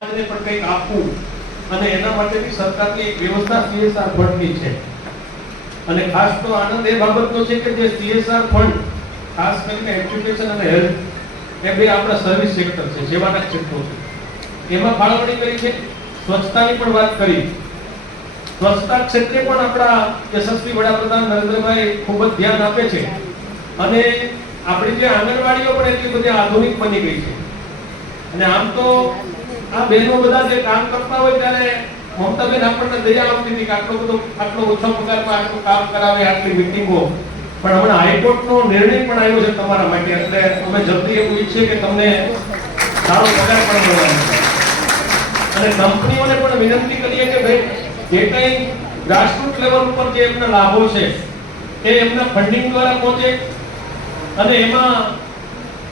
પણ કંઈક આપવું. અને એના માટેની સરકારની એક વ્યવસ્થા સીએસઆર ફંડની છે. અને ખાસ તો આનંદ એ બાબતનો છે કે જે સીએસઆર ફંડ, ખાસ કરીને એજ્યુકેશન અને હેલ્થ, એ બે આપણા સર્વિસ સેક્ટર છે સેવાના ક્ષેત્રો છે. એમાં ફાળવણી કરી છે, સ્વચ્છતાની પણ વાત કરી. સ્વચ્છતા ક્ષેત્રે પણ આપણા યશસ્વી વડાપ્રધાન નરેન્દ્રભાઈ ખૂબ જ ધ્યાન આપે છે. અને આપણી જે આંગણવાડીઓ પણ એટલી બધી આધુનિક બની ગઈ છે. અને આમ તો આ બહેનો બધા જે કામ કરતા હોય ત્યારે મમતાબેન આપણને દયા આવતી હતી કે આટલો બધો આટલો ઓછો પગારમાં આટલું કામ કરાવે, આટલી મિટિંગો પણ હમણાં હાઈકોર્ટનો નિર્ણય પણ આવ્યો છે તમારા માટે, એટલે અમે જલ્દી એવું ઈચ્છીએ કે તમને સારો પગાર પણ મળવાનો અને કંપનીઓને પણ વિનંતી કરીએ કે ભાઈ, જે કંઈ ગ્રાસરૂટ લેવલ ઉપર જે એમના લાભો છે, એ એમના ફંડિંગ દ્વારા પહોંચે. અને એમાં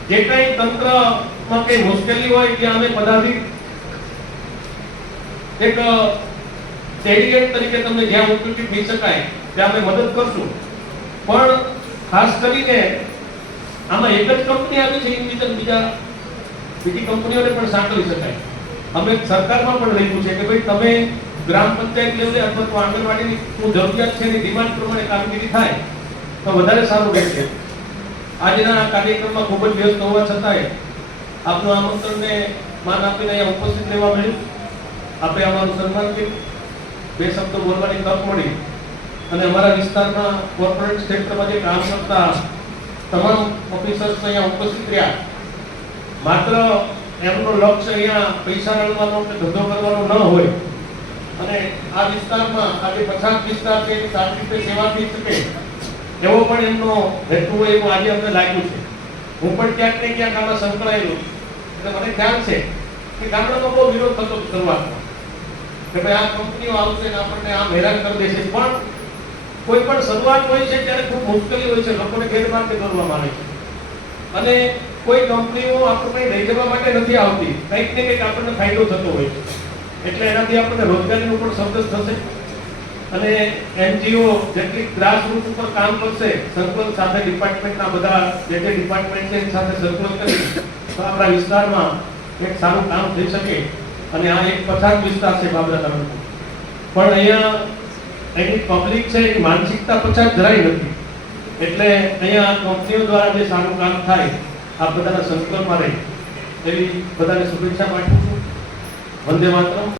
જે કંઈ તંત્રમાં કંઈ મુશ્કેલી હોય, ત્યાં અમે પદાધિક એક ડેડિકેટ તરીકે તમને જ્યાં ઓપોર્ચ્યુનિટી મળી શકાય ત્યાં અમે મદદ કરશું. પણ ખાસ કરીને, આમાં એક જ કંપની આવી છે ઇન્ડિજન બીજા, બીજી કંપનીઓને પણ સાંકળી શકાય. અમે સરકારમાં પણ લખ્યું છે કે ભાઈ તમે ગ્રામ પંચાયત લેવલે અથવા તો આંગણવાડીની શું જરૂરિયાત છે એની ડિમાન્ડ પ્રમાણે કામગીરી થાય, તો વધારે સારું રહેશે. આજના આ કાર્યક્રમમાં ખૂબ જ વ્યસ્ત હોવા છતાંય આપનું આમંત્રણને માન આપીને અહીંયા ઉપસ્થિત રહેવા મળ્યું. આપણે અમારું સન્માન કે બે શબ્દો બોલવાની તક મળી. અને અમારા વિસ્તારના કોર્પોરેટ ક્ષેત્રમાં જે કામ કરતા તમામ ઓફિસર્સ અહીંયા ઉપસ્થિત રહ્યા. માત્ર એમનો લક્ષ્ય અહીંયા પૈસા રળવાનો કે ધંધો કરવાનો ન હોય. અને આ વિસ્તારમાં આજે પછાત વિસ્તાર છે સારી રીતે સેવા થઈ શકે એવો પણ એમનો હેતુ હોય એવું આજે અમને લાગ્યું છે. હું પણ ક્યાંક ને ક્યાંક આમાં સંકળાયેલું એટલે મને ખ્યાલ છે કે ગામડામાં બહુ વિરોધ થતો શરૂઆતમાં. કે ભાઈ આ કંપનીઓ આવશે ને આપણને આમ હેરાન કરી દેશે. પણ કોઈ પણ શરૂઆત હોય છે ત્યારે ખૂબ મુશ્કેલી હોય છે. લોકોને ગેરમાર્ગે દોરવામાં આવે છે. અને કોઈ કંપનીઓ આપણને લઈ જવા માટે નથી આવતી. કંઈક ને કંઈક આપણને ફાયદો થતો હોય છે. એટલે એનાથી આપણને રોજગારીનું પણ સંતોષ થશે. અને એનજીઓ જેટલી ગ્રાસ રૂટ ઉપર કામ કરશે સંકલન સાથે ડિપાર્ટમેન્ટના બધા જે જે ડિપાર્ટમેન્ટ છે સાથે સંકલન કરી, તો આપણા વિસ્તારમાં એક સારું કામ થઈ શકે. અને આ એક પછાત વિસ્તાર છે બાબરા તાલુકો. પણ અહીંયા એની પબ્લિક છે, એની માનસિકતા પછાત જરાય નથી. એટલે અહીંયા કંપનીઓ દ્વારા જે સારું કામ થાય, આ બધાના સંકલ્પમાં રહે. એવી બધાને શુભેચ્છા પાઠવું છું. વંદે માતરમ.